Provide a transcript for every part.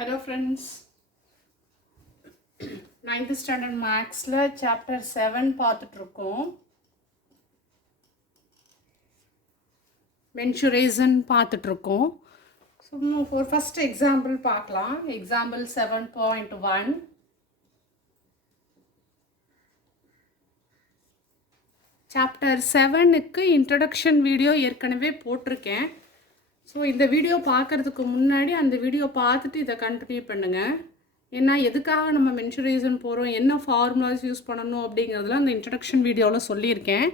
Hello friends, ninth standard mathsல chapter 7 பார்த்துட்டு இருக்கோம். mensuration பார்த்துட்டு இருக்கோம். So for first example பார்க்கலாம். Example 7.1. chapter 7க்கு introduction video ஏற்கனவே போட்டிருக்கேன். ஸோ இந்த வீடியோ பார்க்குறதுக்கு முன்னாடி அந்த வீடியோ பார்த்துட்டு இதை கண்டினியூ பண்ணுங்கள். ஏன்னா எதுக்காக நம்ம மென்சுரேஷன் போகிறோம், என்ன ஃபார்முலாஸ் யூஸ் பண்ணணும் அப்படிங்கிறதுலாம் அந்த இன்ட்ரடக்ஷன் வீடியோவில் சொல்லியிருக்கேன்.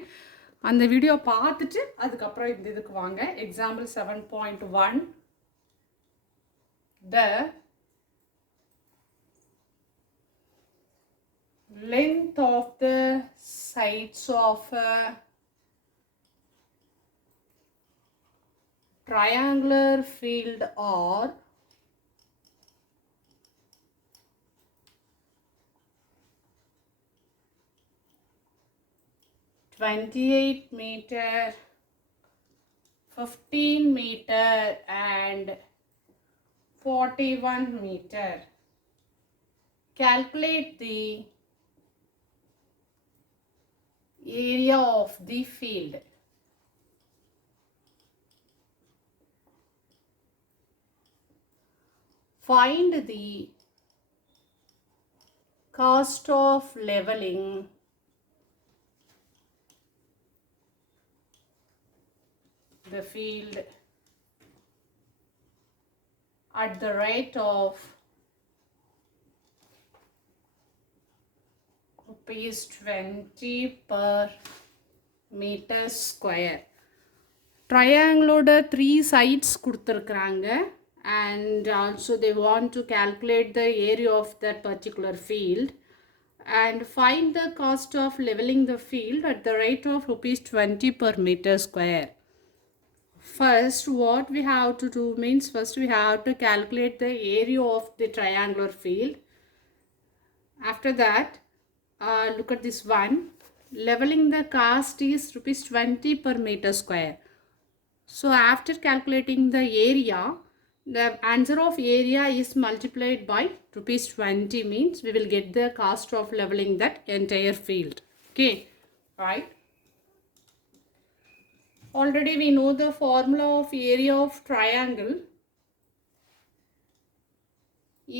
அந்த வீடியோ பார்த்துட்டு அதுக்கப்புறம் இந்த இதுக்கு வாங்க. எக்ஸாம்பிள் 7.1. The length of the sides of a triangular field are 28 meter, 15 meter and 41 meter. Calculate the area of the field. Find the cost of leveling the field at the rate of rupees 20 per meter square. Triangle 3 sides கொடுத்திருக்காங்க. And also they want to calculate the area of that particular field and find the cost of leveling the field at the rate of rupees 20 per meter square. First what we have to do means first we have to calculate the area of the triangular field. After that look at this one. Leveling the cost is rupees 20 per meter square. So after calculating the area, the answer of area is multiplied by rupees 20 means we will get the cost of leveling that entire field. Okay, right? Already we know the formula of area of triangle.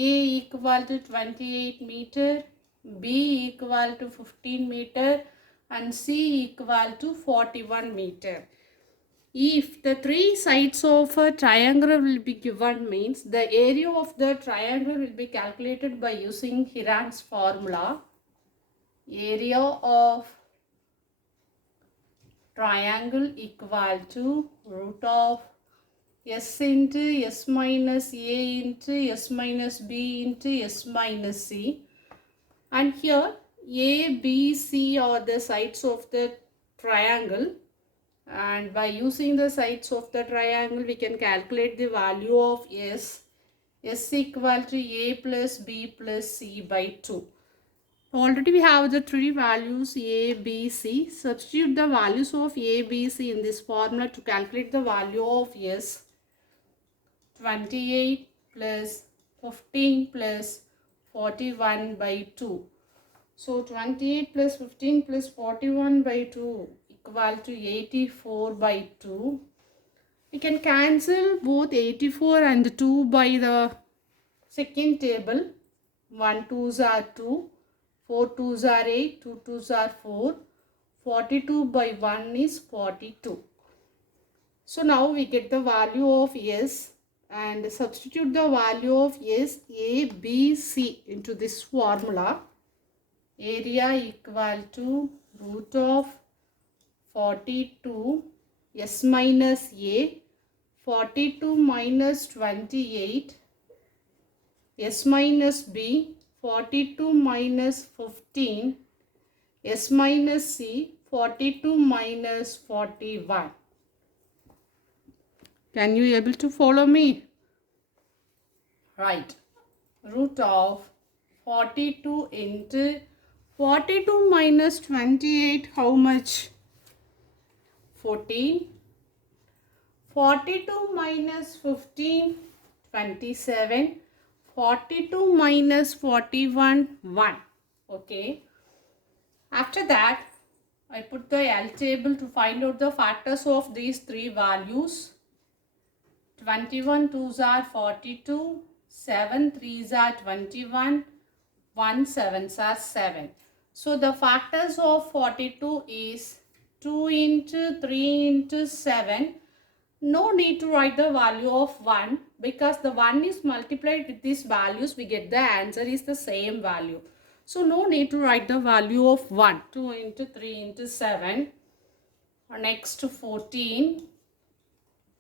A equal to 28 meter, B equal to 15 meter and C equal to 41 meter. If the three sides of a triangle will be given means the area of the triangle will be calculated by using Heron's formula. Area of triangle equal to root of S into S minus A into S minus B into S minus C. And here A, B, C are the sides of the triangle. And by using the sides of the triangle we can calculate the value of S. S equal to A plus B plus C by 2. Already we have the three values A, B, C. Substitute the values of A, B, C in this formula to calculate the value of S. 28 plus 15 plus 41 by 2. So 28 plus 15 plus 41 by 2 equal to 84 by 2. We can cancel both 84 and 2 by the second table. 1 2s are 2, 4 2s are 8, 2 2s are 4. 42 by 1 is 42. So now we get the value of S and substitute the value of S, A, B, C into this formula. Area equal to root of 42 S minus A, 42 minus 28 S minus B, 42 minus 15 S minus C, 42 minus 41. Can you able to follow me? Right. Root of 42 into 42 minus 28, how much? 14. 42 minus 15, 27. 42 minus 41, 1. Okay. After that, I put the L table to find out the factors of these three values. 21 2s are 42, 7 3s are 21, 1 7s are 7. So the factors of 42 is 2 into 3 into 7. No need to write the value of 1 because the 1 is multiplied with these values. We get the answer is the same value. So no need to write the value of 1. 2 into 3 into 7. Next 14.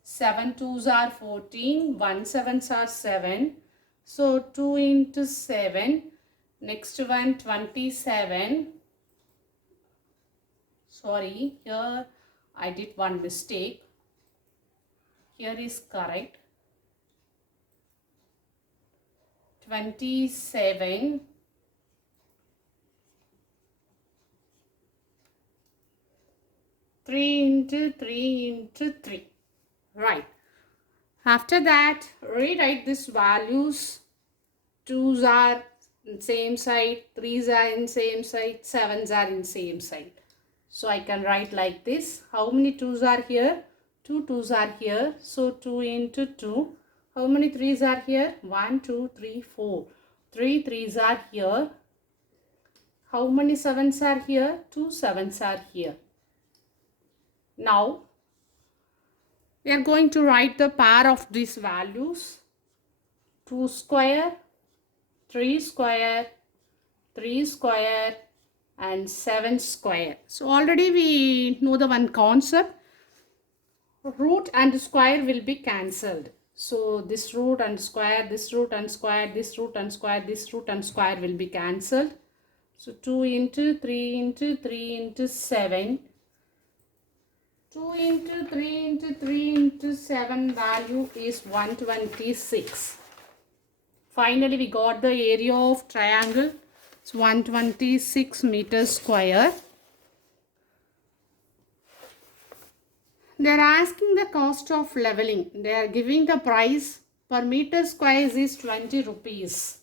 7 2s are 14. 1 7s are 7. So 2 into 7. Next one 27. Sorry, here I did one mistake. Here is correct. 27. 3 into 3 into 3. Right. After that, rewrite these values. 2s are in same side, 3s are in same side, 7s are in same side. So I can write like this. How many 2s are here? 2 2s are here. So 2 into 2. How many 3s are here? 1, 2, 3, 4. 3 3s are here. How many 7s are here? 2 7s are here. Now, we are going to write the pair of these values. 2 square, 3 square, 3 square and 7 square. So already we know the one concept. Root and square will be cancelled. So this root and square, this root and square, this root and square, this root and square will be cancelled. So 2 into 3 into 3 into 7. 2 into 3 into 3 into 7 value is 126. Finally, we got the area of triangle. It's 126 meters square. They are asking the cost of leveling. They are giving the price per meter square is 20 rupees.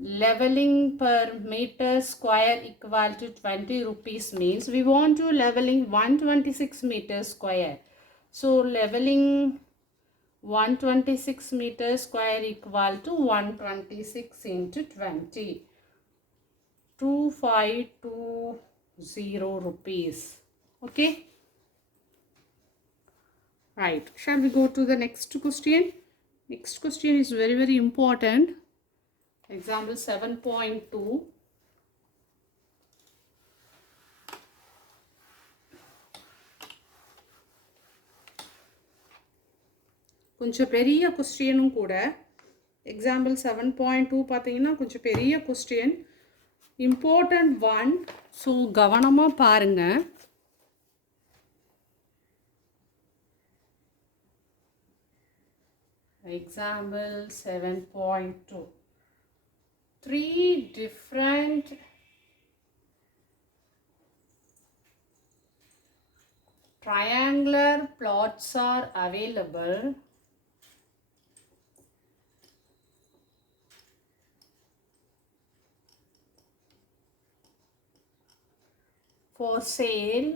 Leveling per meter square equal to 20 rupees means we want to leveling 126 meters square. So leveling 126 meters square equal to 126 into 20. 2520 rupees. Okay. Right. Shall we go to the next question? Next question is very, very important. Example 7.2. கொஞ்சம் பெரிய கொஸ்டினும் கூட. எக்ஸாம்பிள் 7.2 பார்த்தீங்கன்னா கொஞ்சம் பெரிய question, important one. So கவனமாக பாருங்க. Example 7.2. 3 different triangular plots are available for sale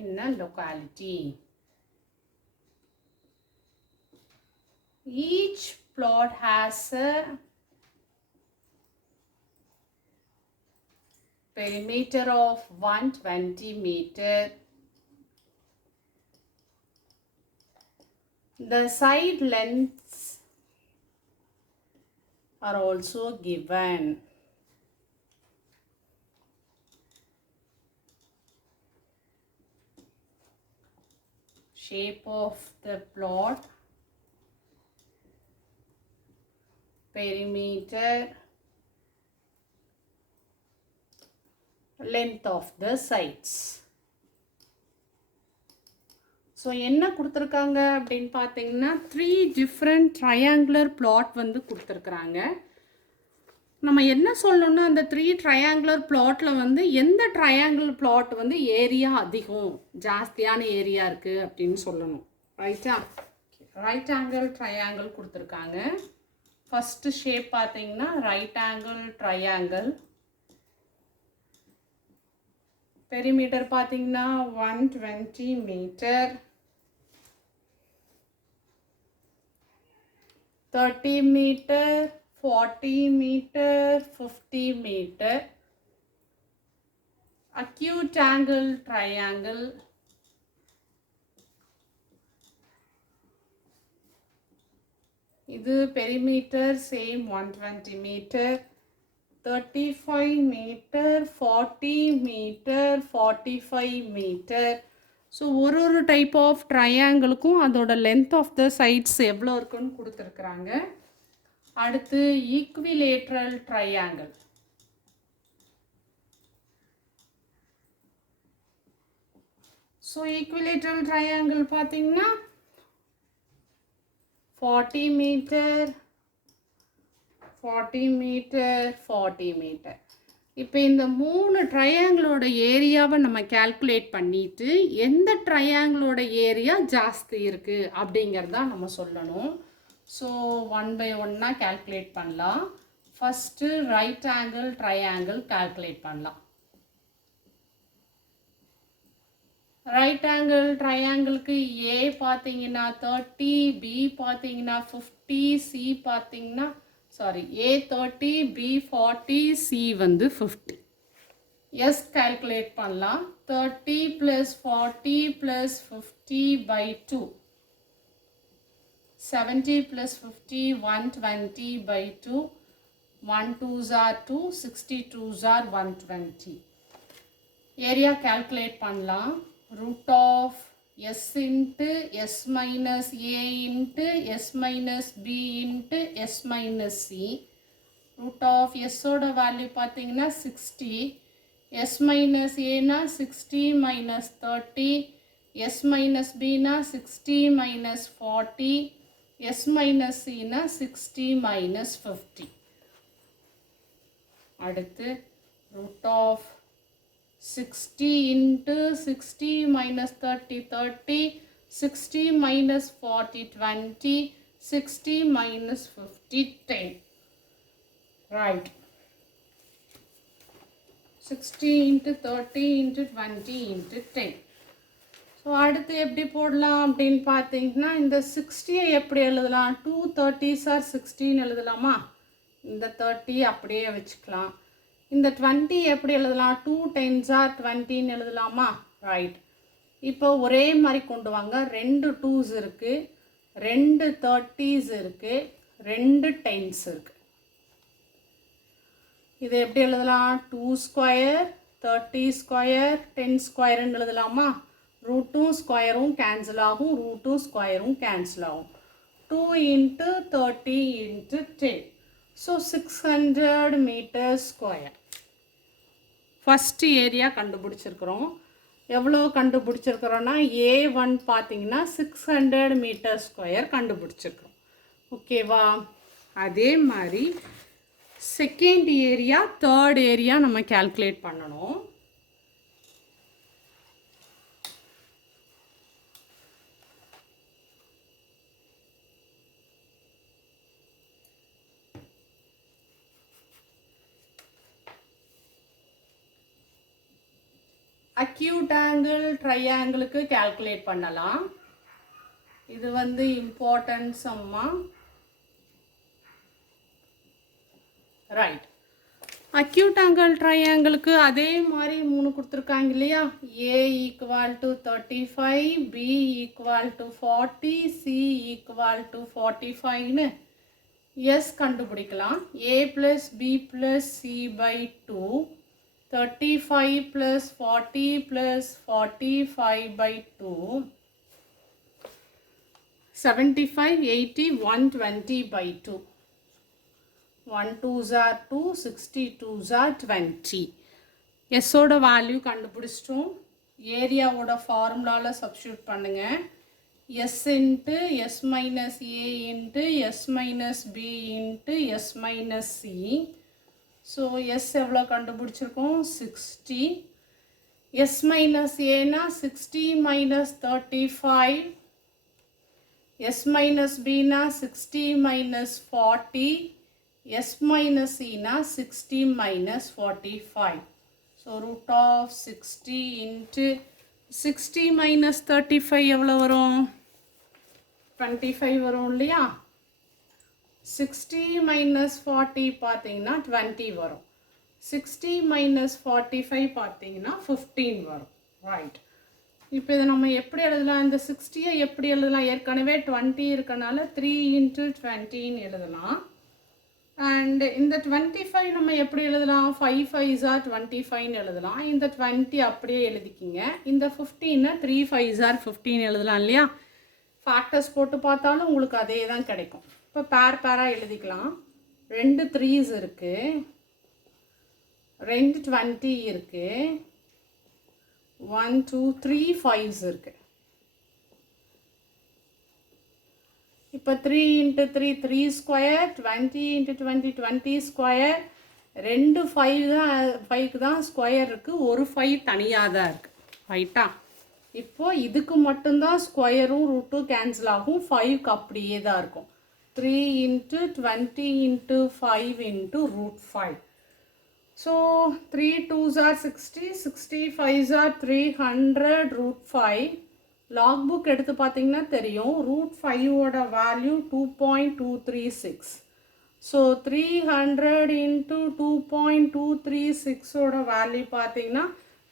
in a locality. Each plot has a perimeter of 120 meter. The side lengths are also given. Shape of the plot, perimeter, length of the sides. So என்ன கொடுத்துருக்காங்க அப்படின்னு பார்த்தீங்கன்னா 3 different triangular plot வந்து கொடுத்துருக்குறாங்க. நம்ம என்ன சொல்லணும்னா அந்த 3 ட்ரையாங்குலர் பிளாட்டில் வந்து எந்த ட்ரையாங்குலர் பிளாட் வந்து ஏரியா அதிகம் ஜாஸ்தியான ஏரியா இருக்குது அப்படின்னு சொல்லணும். ரைட்டா? ரைட் ஆங்கிள் ட்ரையாங்கிள் கொடுத்துருக்காங்க. ஃபஸ்ட்டு ஷேப் பார்த்தீங்கன்னா ரைட் ஆங்கிள் ட்ரையாங்கிள். பெரிமீட்டர் பார்த்தீங்கன்னா 120 metre. 30 metre, 40 metre, 50 metre. Acute angle triangle. இது perimeter same 120 metre. 35 metre, 40 metre, 45 metre. So ஒரு டைப் ஆஃப் ட்ரையாங்கிளுக்கும் அதோட லென்த் ஆஃப் த சைட்ஸ் எவ்வளோ இருக்குன்னு கொடுத்துருக்குறாங்க. அடுத்து equilateral triangle. So equilateral triangle பார்த்தீங்கன்னா 40 மீட்டர், 40 மீட்டர், 40 மீட்டர். இப்போ இந்த 3 ட்ரையாங்கிளோட ஏரியாவை நம்ம கேல்குலேட் பண்ணிவிட்டு எந்த ட்ரையாங்கிளோட ஏரியா ஜாஸ்தி இருக்குது அப்படிங்கிறதான் நம்ம சொல்லணும். ஸோ 1 by 1 கேல்குலேட் பண்ணலாம். First right angle triangle calculate பண்ணலாம். ரைட் ஆங்கிள் ட்ரையாங்கிளுக்கு ஏ பார்த்தீங்கன்னா 30, பி பார்த்தீங்கன்னா 50, சி பார்த்தீங்கன்னா ஏ 30, பி 40, சி வந்து 50. எஸ் கால்குலேட் பண்ணலாம். 30 + 40 + 50 by 2. 70 + 50 120 by 2. 1 2s are 2, 62s are 120. Area calculate பண்ணலாம். root of s into s minus a into s minus b into s minus c. root of s ஓட வேல்யூ பார்த்தீங்கன்னா 60. s minus a னா 60 minus 30. s minus b னா 60 minus 40. s minus c னா 60 minus 50. அடுத்து root of 60 into 60 minus 30 30, 60 minus 40 20, 60 minus 50 10. Right. 60 into 30 into 20 into 10. ஸோ அடுத்து எப்படி போடலாம் அப்படின்னு பார்த்தீங்கன்னா இந்த 60 எப்படி எழுதலாம்? 2 30s are 16 எழுதலாமா? இந்த 30 அப்படியே வச்சுக்கலாம். இந்த 20 எப்படி எழுதலாம்? 2 10s are 20 எழுதலாமா? ரைட். இப்போ ஒரே மாதிரி கொண்டு வாங்க. 2 2s இருக்குது, 2 30s இருக்குது, 2 10s இருக்குது. இது எப்படி எழுதலாம்? 2 ஸ்கொயர், 30 ஸ்கொயர், 10 ஸ்கொயர்னு எழுதலாமா? ரூட்டும் ஸ்கொயரும் கேன்சல் ஆகும், ரூட்டும் ஸ்கொயரும் கேன்சல் ஆகும். 2 into 30 into 10. So 600 metre square. First area கண்டுபிடிச்சிருக்கிறோம். எவ்வளோ கண்டுபிடிச்சிருக்கிறோன்னா A1 பார்த்தீங்கன்னா 600 மீட்டர் ஸ்கொயர் கண்டுபிடிச்சிருக்கிறோம். ஓகேவா? அதே மாதிரி செகண்ட் ஏரியா, தேர்ட் ஏரியா நம்ம கால்குலேட் பண்ணணும். அக்யூட் ஆங்கிள் ட்ரையாங்கிளுக்கு கால்குலேட் பண்ணலாம். இது வந்து இம்பார்ட்டன்ட் சம்மா. ரைட். அக்யூட் ஆங்கிள் ட்ரையாங்கிளுக்கு அதே மாதிரி 3 கொடுத்துருக்காங்க இல்லையா? A = 35, B = 40, C = 45ன்னு எஸ் கண்டுபிடிக்கலாம். A + B + C by 2. 35 plus 40 plus 45 by 2. 75, 80, 120 by 2. 1 2s are 2, 62s are 20. S ஓட வேல்யூ கண்டுபிடிச்சிட்டோம். ஏரியாவோட ஃபார்முலாவில் சப்ஸ்டியூட் பண்ணுங்க. S into S minus A into S minus B into S minus C. So S எவ்வளோ கண்டுபிடிச்சிருக்கோம்? 60. எஸ் மைனஸ் ஏனா 60 minus 35. s minus b na 60 minus 40, s minus c na 60 minus 45. So root of 60 into 60 minus 35 எவ்வளோ வரும்? 25 வரும் இல்லையா? 60 minus 40 பார்த்தீங்கன்னா 20 வரும். 60 minus 45 பார்த்தீங்கன்னா 15 வரும். ரைட். இப்போ இதை நம்ம எப்படி எழுதலாம்? இந்த 60-ஐ எப்படி எழுதலாம்? ஏற்கனவே 20 இருக்கனால 3 into 20ன்னு எழுதலாம். அண்ட் இந்த 25 நம்ம எப்படி எழுதலாம்? 5 5s are 25ன்னு எழுதலாம். இந்த 20 அப்படியே எழுதிக்கிங்க. இந்த 15-ஐ 3 5s are 15 எழுதலாம் இல்லையா? ஃபேக்டர்ஸ் போட்டு பார்த்தாலும் உங்களுக்கு அதே தான் கிடைக்கும். இப்போ பேராக எழுதிக்கலாம். 2 3s இருக்குது, 2 20 இருக்குது, 1 2 3 5s இருக்குது. இப்போ 3 into 3 3 ஸ்கொயர், 20 into 20 20 ஸ்கொயர். 2 5க்கு தான் ஸ்கொயர் இருக்குது, ஒரு 5 தனியாக தான் இருக்குது. ரைட்டா? இப்போது இதுக்கு மட்டும்தான் ஸ்கொயரும் ரூட்டும் கேன்சல் ஆகும். 5க்கு அப்படியே தான் இருக்கும். 3 into 20 into 5 into root 5. So 3 2s are 60, 60 5s are 300 root 5. log book எடுத்து பார்த்தீங்கன்னா தெரியும். root 5 ஓட வேல்யூ 2.236. ஸோ 300 into 2.236 ஓட வேல்யூ பார்த்தீங்கன்னா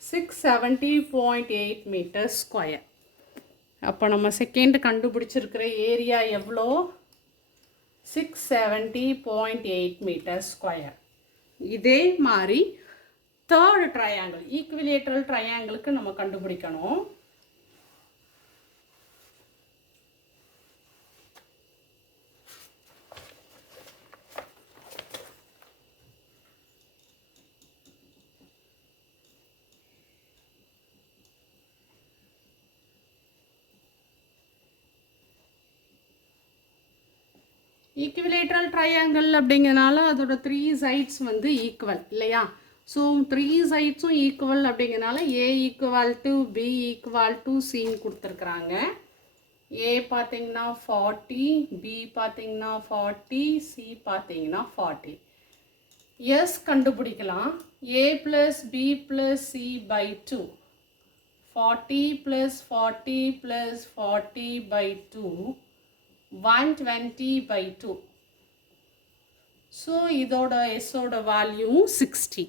670.8 meters square. அப்போ நம்ம செகண்ட் கண்டுபிடிச்சிருக்கிற ஏரியா எவ்வளோ? 670.8 meters square. இதே மாதிரி தேர்ட் ட்ரையாங்கிள், ஈக்குவிலேட்டரல் ட்ரையாங்கிளுக்கு நம்ம கண்டுபிடிக்கணும். ஈக்குவிலேட்டரல் ட்ரையாங்கிள் அப்படிங்கிறனால அதோட 3 சைட்ஸ் வந்து ஈக்குவல் இல்லையா? ஸோ 3 சைட்ஸும் ஈக்குவல் அப்படிங்கிறனால a equal to b equal to சின்னு கொடுத்துருக்குறாங்க. ஏ பார்த்தீங்கன்னா 40, பி பார்த்தீங்கன்னா 40, சி பார்த்தீங்கன்னா 40. எஸ் கண்டுபிடிக்கலாம். A plus b plus c by 2, 40 plus 40 plus 40 by 2, 120 by 2. So இதோட எஸ்ஸோட வேல்யூ 60.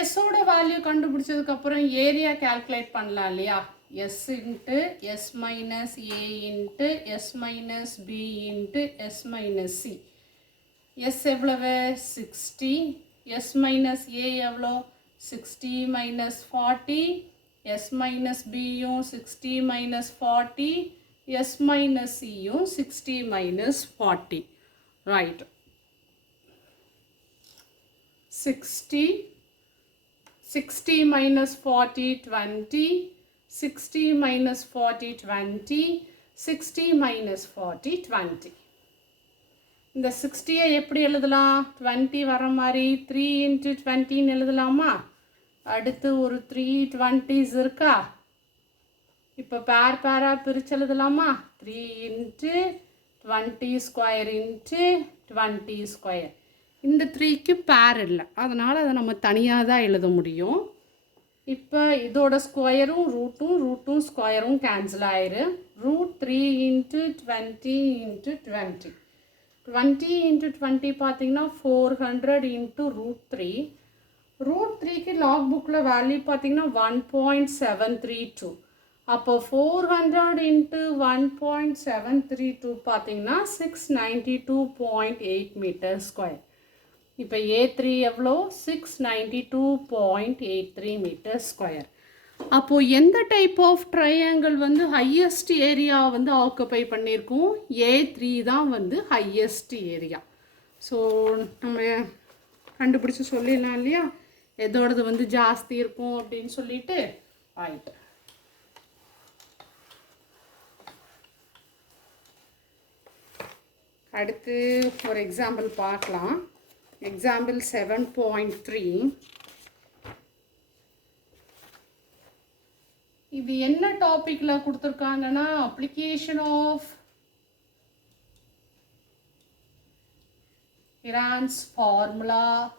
எஸ்ஸோட வேல்யூ கண்டுபிடிச்சதுக்கப்புறம் ஏரியா கேல்குலேட் பண்ணலாம் இல்லையா? S into s minus a into s minus b into s minus c. S எவ்வளவு? 60. எஸ் மைனஸ் ஏ எவ்வளோ? 60 மைனஸ் 40. S minus பியும் 60 மைனஸ் 40. S minus C 60 minus 40. Right. 60 minus 40 20. 60 minus 40 20. 60 minus 40 20. இந்த 60-ஐ எப்படி எழுதலாம்? 20 வர மாதிரி 3 into 20ன்னு எழுதலாமா? அடுத்து ஒரு 3 20s இருக்கா? இப்போ பேராக பிரித்து எழுதலாமா? 3 into 20 ஸ்கொயர் into 20 ஸ்கொயர். இந்த 3க்கு பேர் இல்லை, அதனால் அதை நம்ம தனியாக தான் எழுத முடியும். இப்போ இதோட ஸ்கொயரும் ரூட்டும் ஸ்கொயரும் கேன்சல் ஆயிரு. ரூட் 3 into 20 into 20. 20 into 20 பார்த்தீங்கன்னா 400 into root 3. root 3க்கு லாக் புக்கில் வேல்யூ பார்த்தீங்கன்னா 1.732. அப்போ 400 into 1.732 பார்த்தீங்கன்னா 692.8 meter square. இப்போ A3 எவ்வளோ? 692.83 meter square. அப்போது எந்த டைப் ஆஃப் ட்ரையாங்கிள் வந்து ஹையஸ்ட் ஏரியா வந்து ஆக்குப்பை பண்ணியிருக்கோம்? A3 தான் வந்து ஹையஸ்ட் ஏரியா. ஸோ நம்ம கண்டுபிடிச்சி சொல்லிடலாம் இல்லையா எதோடது வந்து ஜாஸ்தி இருக்கும் அப்படின்னு சொல்லிட்டு. ரைட். அடுத்து ஒரு எக்ஸாம்பிள் பார்க்கலாம். எக்ஸாம்பிள் 7.3. இது என்ன டாப்பிக்கில் கொடுத்துருக்காங்கன்னா application of Heron's formula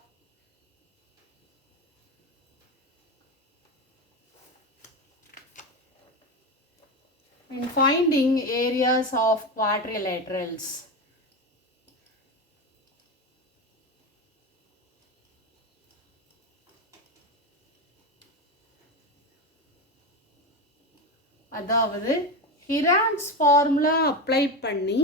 in finding areas of quadrilaterals. அதாவது ஹிரான்ஸ் ஃபார்முலா அப்ளை பண்ணி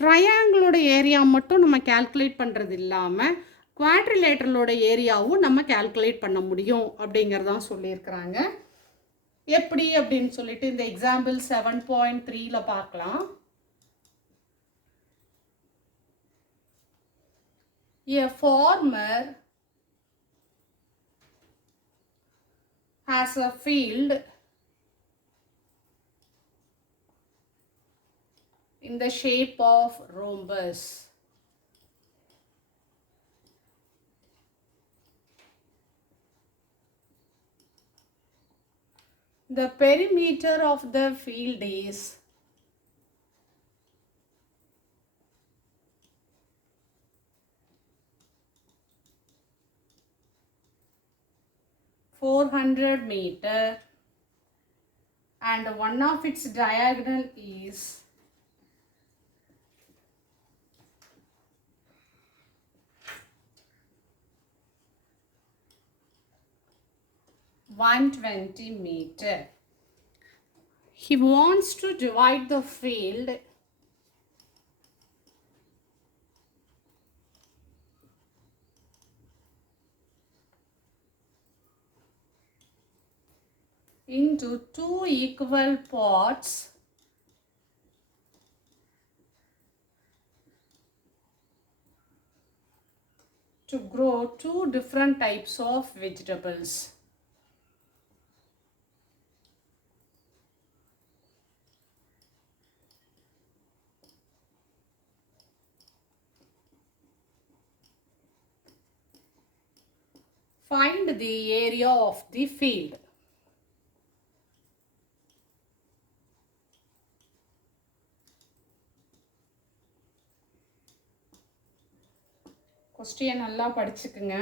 ட்ரையாங்கிளோட ஏரியா மட்டும் நம்ம கால்குலேட் பண்ணுறது இல்லாமல் குவாட்ரிலேட்டரலோட ஏரியாவும் நம்ம கால்குலேட் பண்ண முடியும் அப்படிங்கிறதான் சொல்லியிருக்கிறாங்க. எப்படி அப்படின்னு சொல்லிட்டு இந்த எக்ஸாம்பிள் 7.3ல பார்க்கலாம். A farmer has a field in the shape of rhombus. The perimeter of the field is 400 meter and one of its diagonal is 120 meter. He wants to divide the field into two equal parts to grow two different types of vegetables. Find the area of the field. Question நல்லா படிச்சுக்குங்க.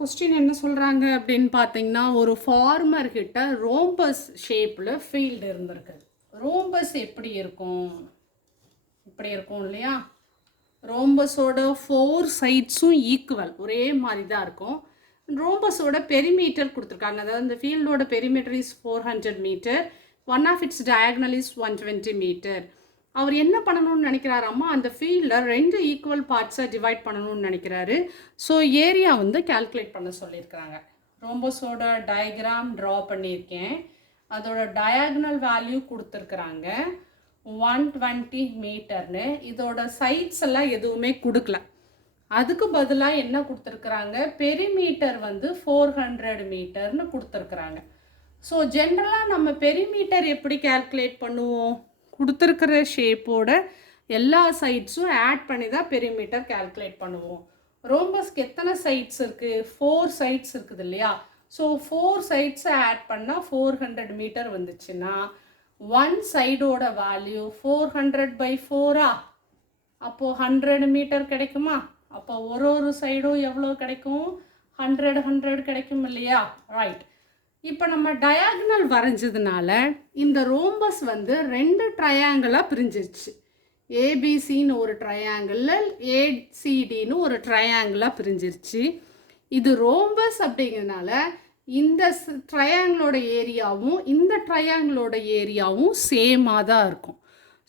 கொஸ்டின் என்ன சொல்கிறாங்க அப்படின்னு பார்த்தீங்கன்னா, ஒரு ஃபார்மர் கிட்ட ரோம்பஸ் ஷேப்பில் ஃபீல்டு இருந்திருக்குது. ரோம்பஸ் எப்படி இருக்கும்? இப்படி இருக்கும் இல்லையா? ரோம்பஸோட 4 சைட்ஸும் ஈக்குவல், ஒரே மாதிரி தான் இருக்கும். ரோம்பஸோட பெரிமீட்டர் கொடுத்துருக்காங்க. அதாவது இந்த ஃபீல்டோட perimeter is 400 metre, one of its diagonal is 120 metre. அவர் என்ன பண்ணணும்னு நினைக்கிறாராம்மா, அந்த ஃபீல்டில் 2 ஈக்குவல் பார்ட்ஸாக டிவைட் பண்ணணும்னு நினைக்கிறாரு. ஸோ ஏரியா வந்து கால்குலேட் பண்ண சொல்லியிருக்கிறாங்க. ரோம்பஸோட டயக்ராம் ட்ரா பண்ணியிருக்கேன். அதோட டயகனல் வேல்யூ கொடுத்துருக்குறாங்க 120 மீட்டர்னு. இதோட சைட்ஸ் எல்லாம் எதுவுமே கொடுக்கல. அதுக்கு பதிலாக என்ன கொடுத்துருக்குறாங்க, பெரிமீட்டர் வந்து 400 மீட்டர்னு கொடுத்துருக்குறாங்க. ஸோ ஜென்ரலாக நம்ம பெரிமீட்டர் எப்படி கால்குலேட் பண்ணுவோம்? கொடுத்துருக்கிற ஷேப்போட எல்லா சைட்ஸும் ஆட் பண்ணி தான் பெரிமீட்டர் கால்குலேட் பண்ணுவோம். ரோம்பஸ்க்கு எத்தனை சைட்ஸ் இருக்குது? 4 சைட்ஸ் இருக்குது இல்லையா? ஸோ 4 சைட்ஸை ஆட் பண்ணால் 400 மீட்டர் வந்துச்சுன்னா ஒன் சைடோட வேல்யூ 400/4 அப்போது 100 மீட்டர் கிடைக்குமா? அப்போ ஒரு சைடும் எவ்வளோ கிடைக்கும்? 100 கிடைக்கும் இல்லையா? ரைட். இப்போ நம்ம டயாகனல் வரைஞ்சதுனால இந்த ரோம்பஸ் வந்து 2 ட்ரையாங்கிளாக பிரிஞ்சிருச்சு. ஏபிசின்னு ஒரு ட்ரையாங்கிள், ஏசிடின்னு ஒரு ட்ரையாங்கிளாக பிரிஞ்சிருச்சு. இது ரோம்பஸ் அப்படிங்கிறதுனால இந்த ட்ரையாங்கிளோட ஏரியாவும் இந்த ட்ரையாங்கிளோட ஏரியாவும் சேமாக தான் இருக்கும்.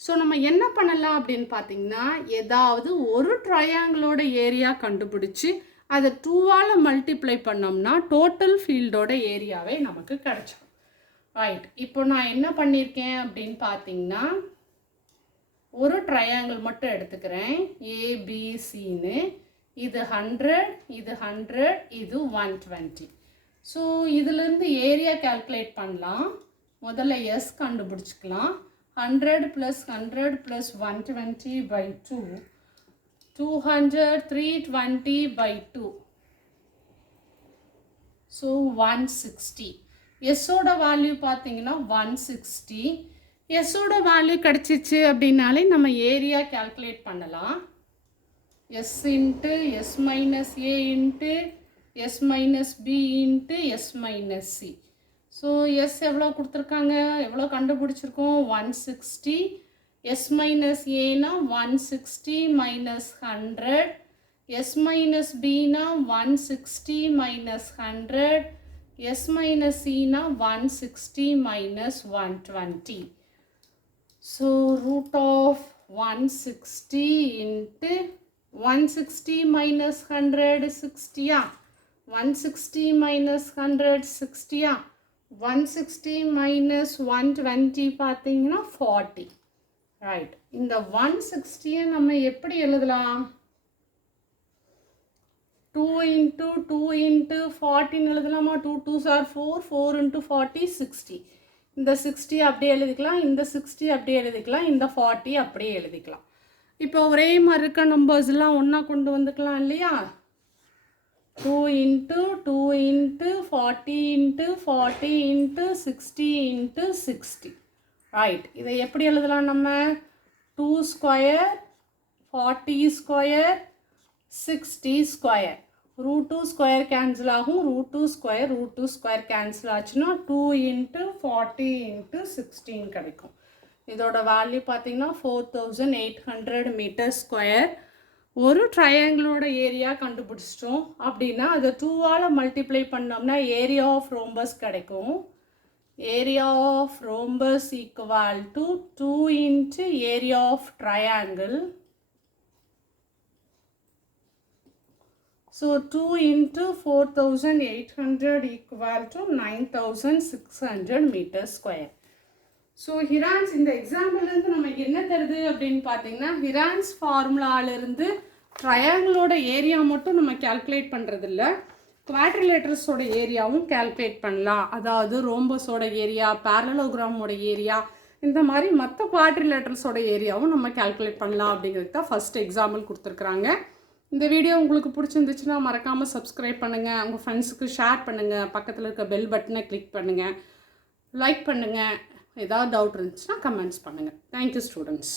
ஸோ நம்ம என்ன பண்ணலாம் அப்படின்னு பார்த்தீங்கன்னா, ஏதாவது ஒரு ட்ரையாங்கிளோட ஏரியா கண்டுபிடிச்சி அதை 2ஆல் மல்டிப்ளை பண்ணோம்னா டோட்டல் ஃபீல்டோட ஏரியாவே நமக்கு கிடச்சிடும். ரைட். இப்போ நான் என்ன பண்ணியிருக்கேன் அப்படின்னு பார்த்தீங்கன்னா, ஒரு ட்ரையாங்கிள் மட்டும் எடுத்துக்கிறேன், ஏபிசின்னு. இது 100, இது 100, இது 120. ஸோ இதிலேருந்து ஏரியா கால்குலேட் பண்ணலாம். முதல்ல எஸ் கண்டுபிடிச்சிக்கலாம். 100 + 100 + 120/2, 200, 320/2, ஸோ 160. எஸ்ஸோட வேல்யூ பார்த்தீங்கன்னா 160. எஸ்ஸோட வேல்யூ கிடச்சிச்சு அப்படின்னாலே நம்ம ஏரியா கால்குலேட் பண்ணலாம். s into s minus a into s minus b into s minus c. So S எவ்வளோ கொடுத்துருக்காங்க, எவ்வளோ கண்டுபிடிச்சிருக்கோம், 160. எஸ் மைனஸ் ஏனா 160 மைனஸ் 100, எஸ் மைனஸ் பினா 160 மைனஸ் 100, எஸ் மைனஸ் சினா 160 minus 120. So root of 160 into 160 minus 100 60. 160 minus 100 60. 160 minus 120 பார்த்தீங்கன்னா 40. ரைட், இந்த 160 நம்ம எப்படி எழுதலாம், 2 into 2 into 40 எழுதலாமா, 2 2s are 4, 4 into 40 60. இந்த 60 அப்படியே எழுதிக்கலாம், இந்த 60 அப்படியே எழுதிக்கலாம், இந்த 40 அப்படியே எழுதிக்கலாம். இப்போ ஒரே மாதிரி இருக்க நம்பர்ஸ்லாம் ஒன்றா கொண்டு வந்துக்கலாம் இல்லையா. 2 into 2 into 40 into 40 into 60 into 60. ரைட், இதை எப்படி எழுதலாம் நம்ம, 2 square 40 square 60 square. Root 2 square cancel ஆகும், ரூட் 2 ஸ்கொயர் கேன்சல் ஆச்சுன்னா 2 into 40 into 16 கிடைக்கும். இதோட வேல்யூ பார்த்தீங்கன்னா 4800 மீட்டர் ஸ்கொயர். ஒரு ட்ரையாங்கிளோட ஏரியா கண்டுபிடிச்சிட்டோம் அப்படின்னா அதை 2ஆல் மல்டிப்ளை பண்ணோம்னா ஏரியா ஆஃப் ரோம்பஸ் கிடைக்கும். Area of rhombus equal to 2 into area of triangle. So 2 into 4800 equal to 9600 metre square. So Heron's இந்த எக்ஸாம்பிள்லேருந்து நமக்கு என்ன தருது அப்படின்னு பார்த்தீங்கன்னா, ஹிரான்ஸ் ஃபார்முலாவிலேருந்து ட்ரையாங்கிளோட ஏரியா மட்டும் நம்ம கேல்குலேட் பண்ணுறதில்ல, குவாட்ரிலேட்டர்ஸோட ஏரியாவும் கேல்குலேட் பண்ணலாம். அதாவது ரோம்பஸோட ஏரியா, பேரலோகிராமோட ஏரியா, இந்த மாதிரி மற்ற குவாட்ரிலேட்டர்ஸோட ஏரியாவும் நம்ம கேல்குலேட் பண்ணலாம் அப்படிங்கிறது தான் ஃபஸ்ட் எக்ஸாம்பிள் கொடுத்துருக்குறாங்க. இந்த வீடியோ உங்களுக்கு பிடிச்சிருந்துச்சுன்னா மறக்காமல் சப்ஸ்கிரைப் பண்ணுங்கள், உங்கள் ஃப்ரெண்ட்ஸுக்கு ஷேர் பண்ணுங்கள், பக்கத்தில் இருக்க பெல் பட்டனை கிளிக் பண்ணுங்கள், லைக் பண்ணுங்கள். ஏதாவது டவுட் இருந்துச்சுன்னா கமெண்ட்ஸ் பண்ணுங்கள். Thank you students.